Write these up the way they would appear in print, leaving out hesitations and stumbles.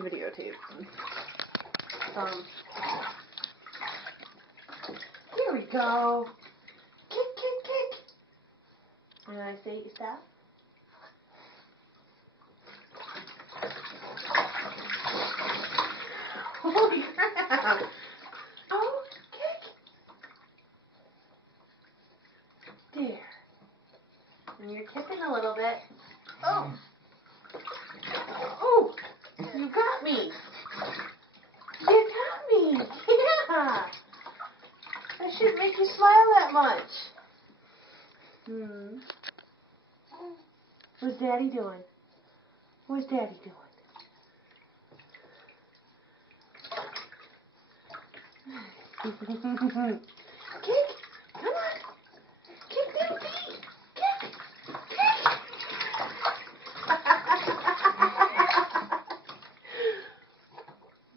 videotape. Here we go. Kick, kick, kick. And I say stop. Holy crap. Oh, kick. There. And you're kicking a little bit. Oh. Oh, you got me. You got me. Yeah. That should make you smile that much. What's Daddy doing? What's Daddy doing? Kick. Come on. Kick them feet. Kick. Kick.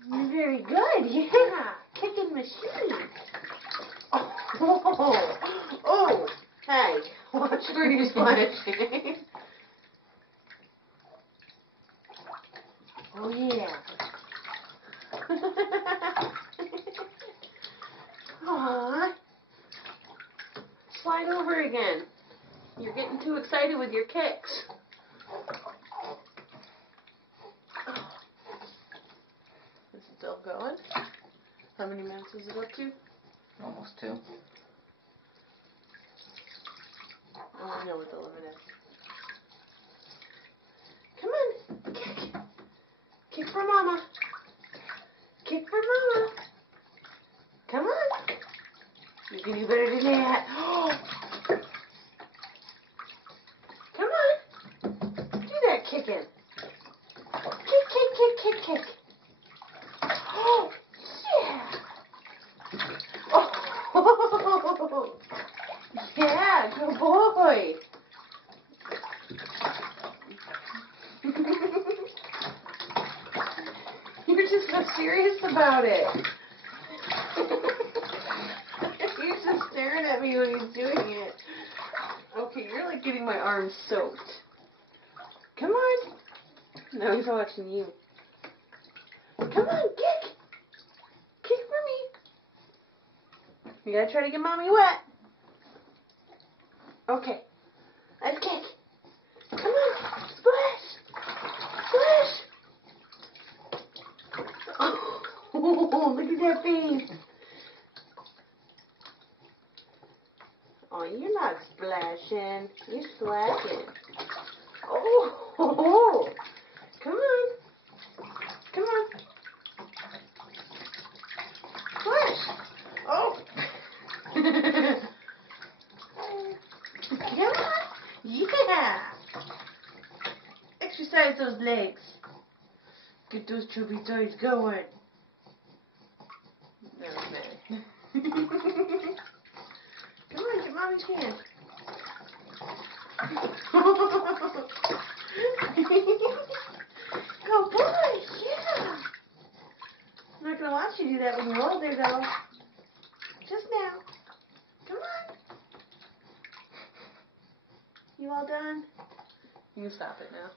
You're very good. Yeah. Kicking machine. Oh. Hey. Watch where you're splashing. Oh, yeah. Aww. Slide over again. You're getting too excited with your kicks. Is it still going? How many minutes is it up to? Almost 2. Oh, I know what the limit is. Come on. Kick. Kick for Mama. Kick for Mama. Come on. You can do better than that. Come on. Do that kicking. Kick, kick, kick, kick, kick. Oh, yeah. Oh, yeah, good boy. You're just so serious about it. He's just staring at me when he's doing it. Okay, you're like getting my arms soaked. Come on. Now he's watching you. Come on, kick. Kick for me. You gotta try to get Mommy wet. Okay. Let's kick. Come on. Splash. Splash. Oh, look at that face. Oh, you're not splashing. You're splashing. Oh. Come on. Come on. Splash. Oh. Come on. Yeah. Exercise those legs. Get those chubby thighs going. No, man. Come on, get Mommy's hand. Go boy, yeah. I'm not going to watch you do that when you're older, though. Just now. Come on. You all done? You can stop it now.